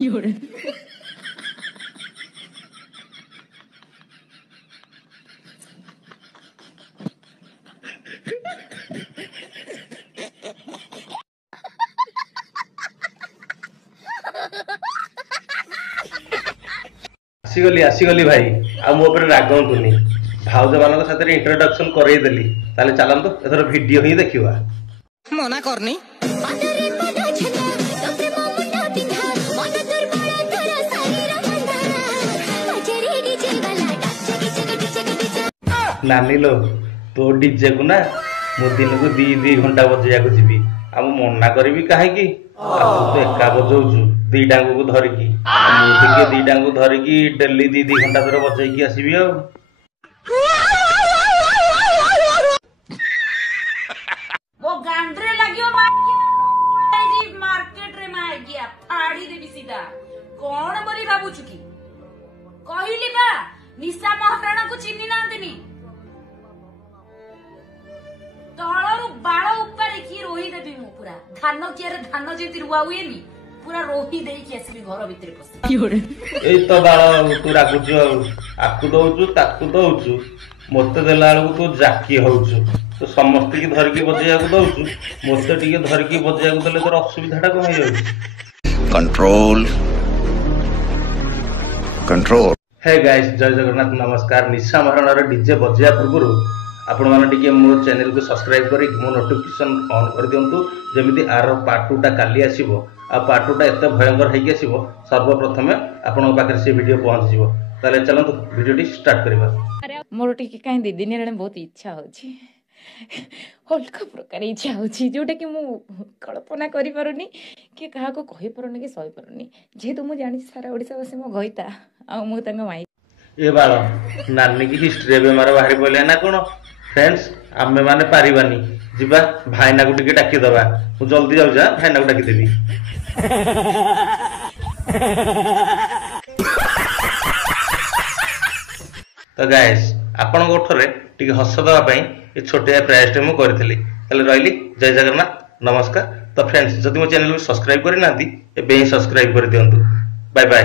आसीगली भाई आ मो ऊपर रागंतुनी भाउज मान साथ इंट्रोडक्शन करईदेली ताले चलतु एथर वीडियो ही देखिवा मना करनी नानी लो तो डीजे को ना मो दिन को 2 घंटा बजेया को जीवी आ मना करी कहीं तो एका बजाऊचु 2 डांग को धरिकी मुझे 2 डांग को धरिकी डेली 2 घंटा धर बजेकी आसबि आ वो गांडरे लागियो मार्केट रे मार गया फाड़ी देबी सीधा कौन बोली बाबू चुकी कहली बा निशा महाराणा को चिन्नी नांदिनी तळरू बाळ ऊपर की रोही देबी मु पूरा धान कियारे धान जेती रुआ हुएनी पूरा रोही देई की आसली घर भीतर पस ए तो बाळ तू रागुछु आकु दउछु ताकु दउछु मते देला बेलू तू जाकी होउछु तो समस्त की धरकी बजेया को दउछु मते टिके धरकी बजेया को देले तोर असुविधाटा कम होई जाउछु कंट्रोल कंट्रोल। हे गाइस जय जगन्नाथ नमस्कार। निशा महाराणा डीजे बजेया पूर्व आपण माने टिके मो चैनल को सब्सक्राइब करी मो नोटिफिकेशन ऑन कर दियंतु जेमिति आरो पार्ट 2 टा काली आसीबो आ पार्ट 2 टा एते भयंकर हेकि आसीबो सर्वप्रथमे आपण पाखर से वीडियो पहुंच जिवो ताले चलंतु वीडियो स्टार्ट करबा। मोर टिके काई दी दिन रे बहुत इच्छा होची हल्का प्रकार इच्छा होची जोटा कि मु कल्पना करि पारुनी कि कहा को कहि पारुनी कि सही पारुनी जेहेतु मु जानि सारा ओडिसा वासी मो गईता आ मु तंग माई ए बाळ नानी की हिस्ट्री बेमार बाहरी बोले ना कोन फ्रेंड्स आमे माने पारिबानी जिबा भाईना को टिके डाकी दबा मु जल्दी जाउ जा भाईना को डाकी देबी तो गाइस आपण गोठरे टिके हस दवा पई ए छोटे प्रयास टे मु करथिली तले रहली जय जगन्नाथ नमस्कार। तो फ्रेंड्स जदि मो चैनल को सब्सक्राइब करि नांती एबे ही सब्सक्राइब कर दियंतु बाय बाय।